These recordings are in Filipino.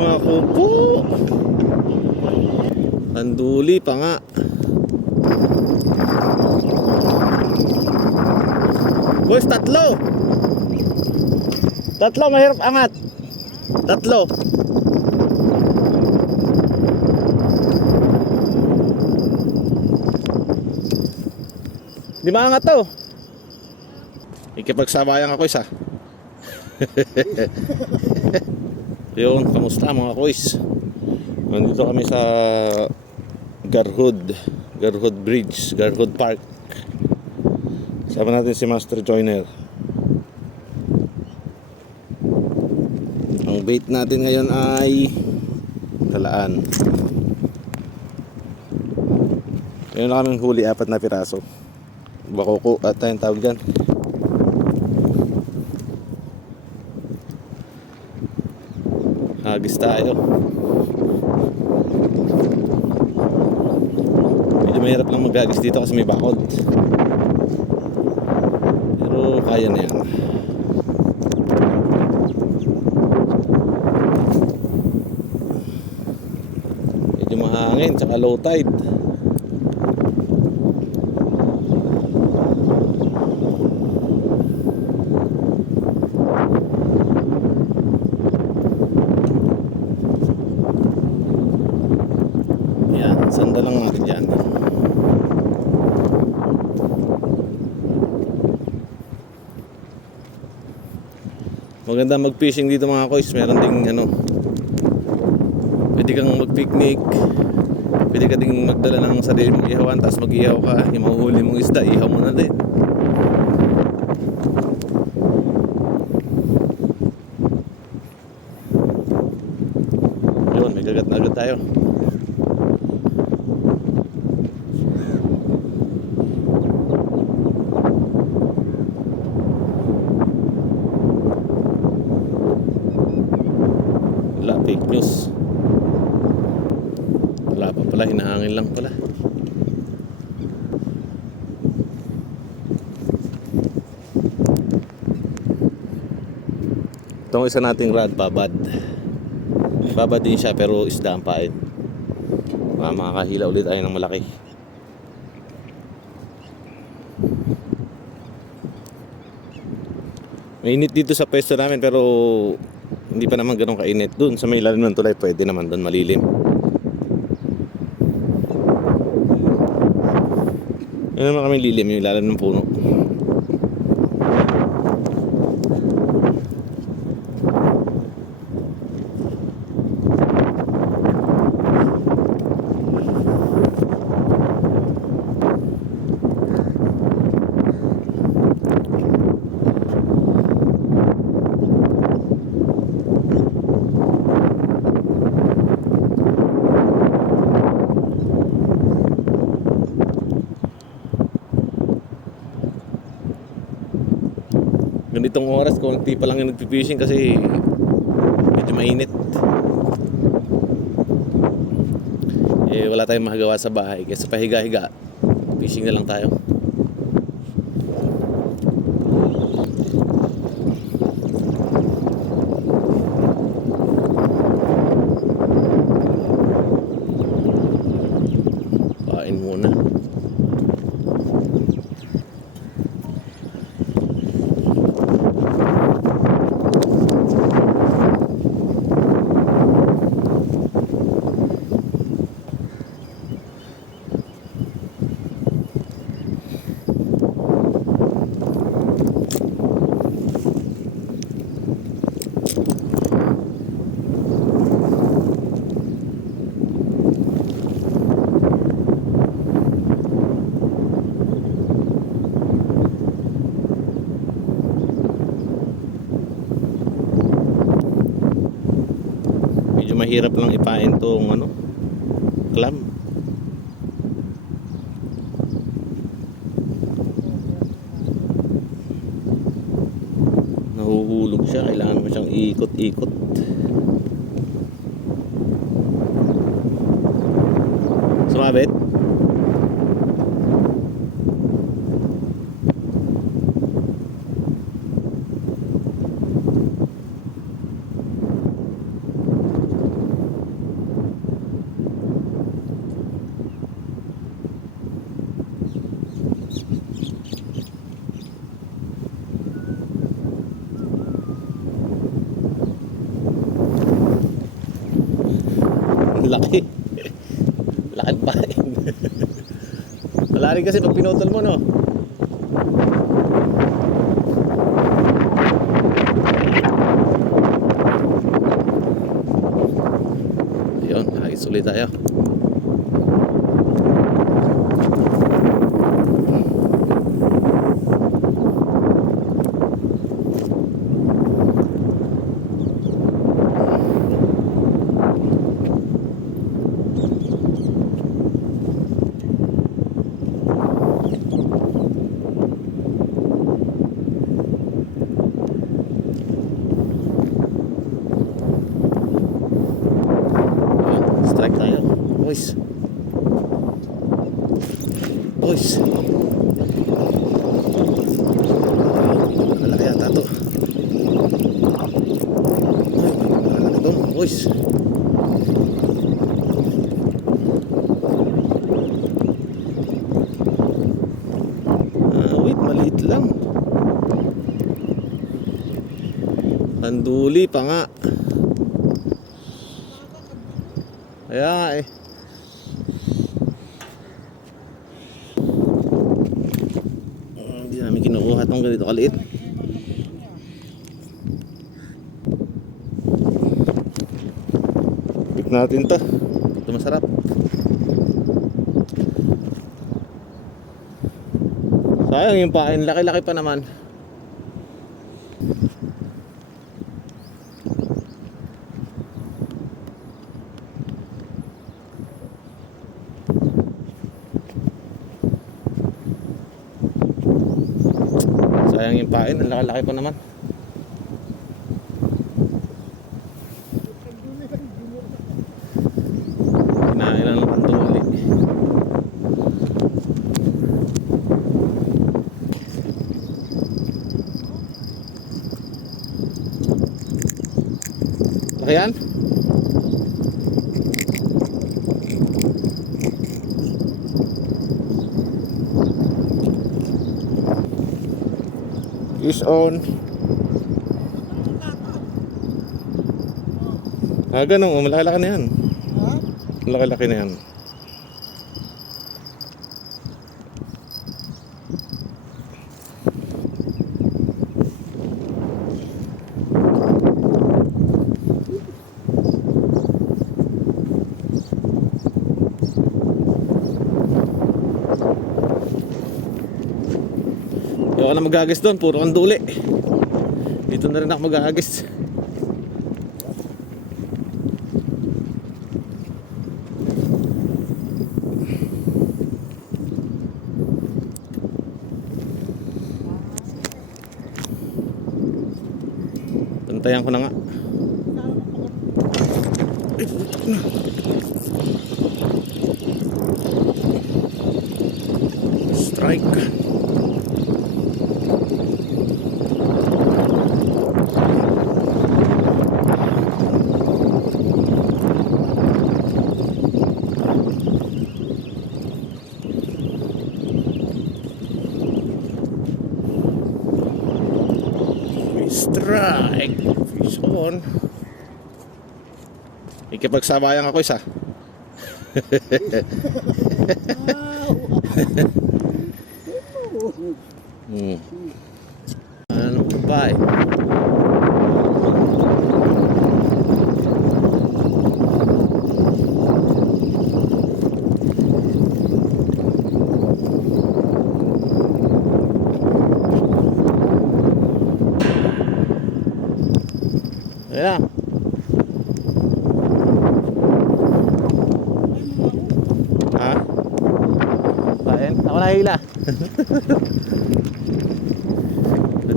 Naku po. Anduli pa nga. Boys, tatlo. Tatlo, mahirap angat. Tatlo. Di maangat to. Ikipagsabayang ako isa. Yun, kamusta mga kois? Nandito kami sa Garhood Bridge, Garhood Park. Sama natin si Master Joiner. Ang bait natin ngayon ay talaan. Ngayon na kaming huli, 4 na piraso. Bakoko at tayong tawag dyan. Hagis tayo. Medyo mahirap lang maghagis dito kasi may bakod. Pero kaya na yan. Medyo mahangin tsaka low tide. Sanda lang natin dyan. Maganda mag-fishing dito mga kois. Meron ding pwede kang mag-picnic. Pwede ka ding magdala ng sarili mong ihawan. Tapos mag-ihaw ka. Yung mahuhuli mong isda, ihaw mo na din. Yun, may gagat na agad tayo. Fake news. Wala pa pala, hinahangin lang pala. Itong isa nating rod, babad. Babad din siya pero isda ang pait. Makakahila ulit tayo ng malaki. Mainit dito sa pwesto namin pero hindi pa naman ganun kainit. Doon sa may ilalim ng tulay pwede naman, doon malilim. Yun naman kami lilim, yung ilalim ng puno. Ganitong oras, konti pa lang yung nagpipishing kasi medyo mainit. Wala tayong magagawa sa bahay. Kaya pahiga-higa, fishing na lang tayo. Kain muna. Mahirap lang ipain tong clam. Nahuhulog siya, kailangan mo siyang ikot-ikot. Sumabit? Laki. Laki pain. Wala rin kasi pag pinutol mo, no? Ayun, nakakis ulit tayo. Strike tayo, boys. Boys. Malaki yata to. Malaki to, boys. Wait, maliit lang. Anduli pa nga. Kaya nga eh. Hindi namin kinukuha itong ganito kaliit. Pick natin to. Ito masarap. Sayang yung pain. Laki-laki pa naman. Sayang yung pain, ang laki-laki pa naman. Kinain lang ng tuli. Laki yan? Is on. Ganun, malaki-laki na yan. Malaki-laki na yan. Hindi ako na mag-agis doon, puro kang duli. Dito na rin ako mag-agis. Pantayan ko na nga. Ay, putok na. Strike. Strike. Fish on. Ikipagsabayan ako isa. Ano ba eh? Ayan. Ha? Pain? Ako nahila.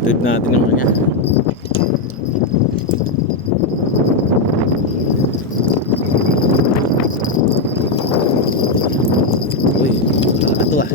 Trip natin yung kanya. Uy, wala to ah.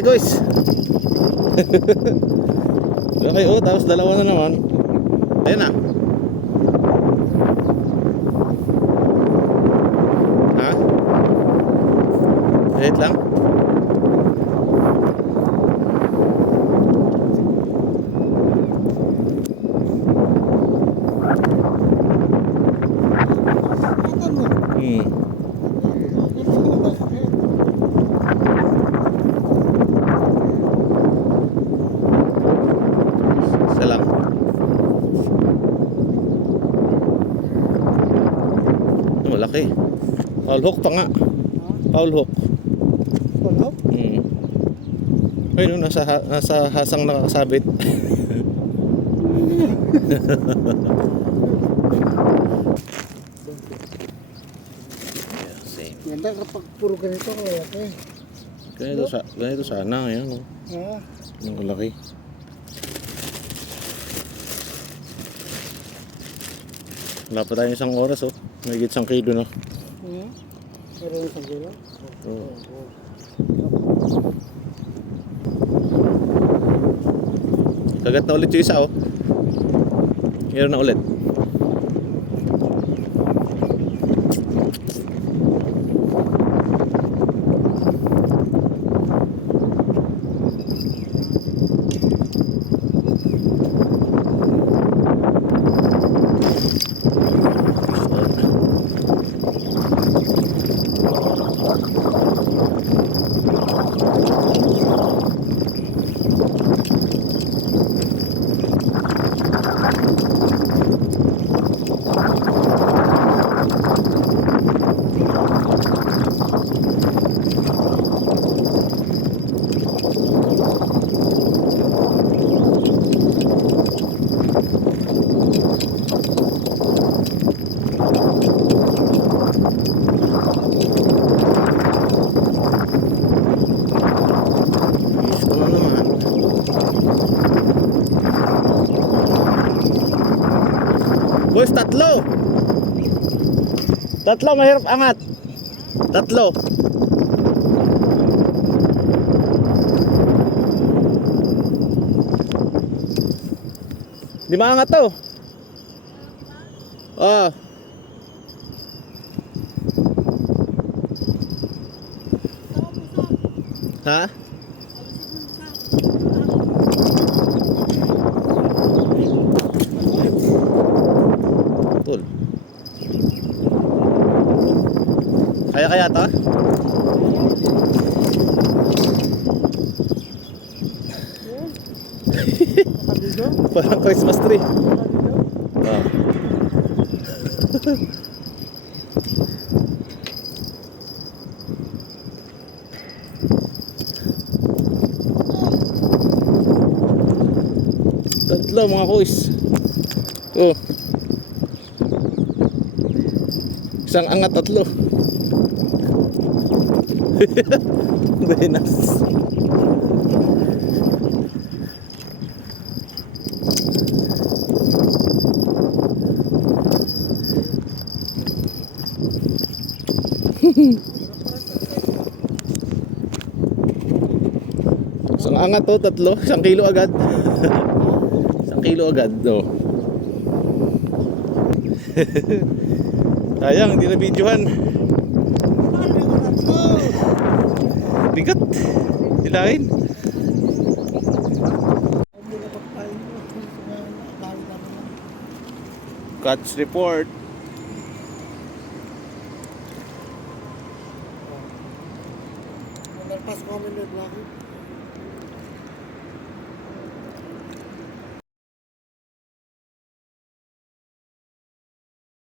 Laki guys. Okay, oh, tapos dalawa na naman. Ayun na. Ha? Wait lang. Isa lang. Malaki. Foul hook pa nga. Foul hook. Tulog? Ayun, nasa hasang nakakasabit. Yeah, same. Ganda kapag puro ganito kalaki. Ganito sana, ayan, oh. Ah, Ang malaki. Wala pa tayo isang oras, oh. May 1 kilo na. meron sa gila. Oh. Kagat na ulit yung isa, oh. Meron na ulit. Boys, tatlo. Tatlo, mahirap angat. Tatlo. Di maangat to. Ah. Ha? Tol. Kaya to? Nakaligo? Parang Christmas tree. Nakaligo? Ah. Tatlo mga kuis. Oh. Isang angat, tatlo. Benas. Isang angat to, tatlo. 1 kilo agad. 1 kilo agad, no. Sayang, hindi na videohan. Bigat. Hilahin. Catch report. Nagpas kami ng vlog.